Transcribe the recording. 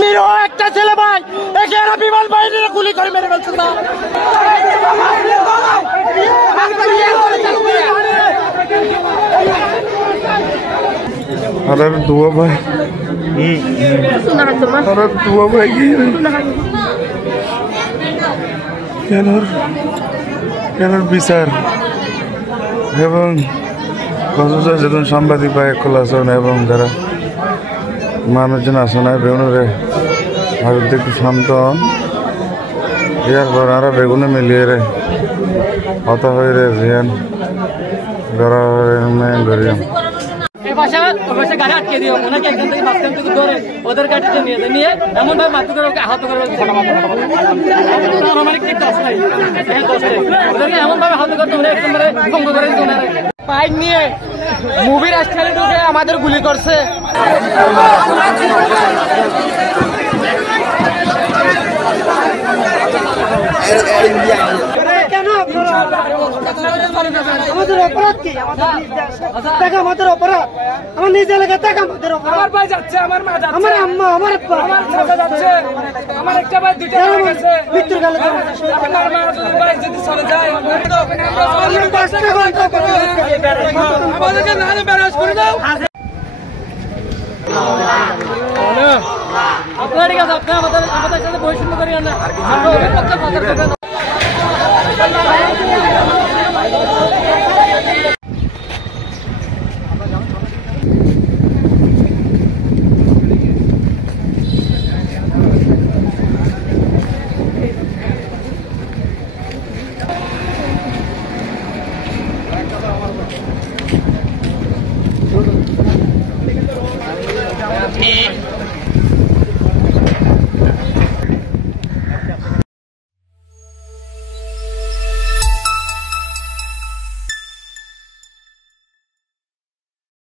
নিরীহ একটা ছেলে ভাই একে এরা বিমান বাহিনীরা গুলি করে মেরে ফেলছে না। দুয়া ভাই দুয়া ভাই কেন বিচার এবং যেদিন সাংবাদিক ভাই খোলা আসন এবং যারা মানুষজন আসে না বেগুনরে ভারত শান্ত ইয়ার পর আরো বেগুনে মিলিয়ে রে হত হয়ে রে জিয়ান গরিয়াম গাড়ি আটকে দিও ওনাকে একজন থেকে বাস স্ট্যান্ড থেকে ধরে ওদের গাড়িতে নিয়ে এমন ভাবে মারতে করে ওকে আহত করে ওদেরকে এমন ভাবে আহত করতে ওরা একদমবারে ভঙ্গ করে বাইক নিয়ে মুভির স্টাইলে ঢুকে আমাদের গুলি করছে। আমাদের অপরাধ কি? আমাদের অপরাধ আমার নিজ এলাকায় টাকা আমাদের অপরাধ। আমার ভাই যাচ্ছে, আমার মা যাচ্ছে, আমার আম্মা আমার চাচা যাচ্ছে, আমার একটা ভাই দুইটা হয়ে গেছে মৃত্যুর কালে। আমার মা ভাই যদি চলে যায় আমাদেরকে নাহলে ব্যারাজ করে দাও। আপনার ঠিক আছে, আপনি আমাদের সাথে বহিষ্কৃত করিয়েন না।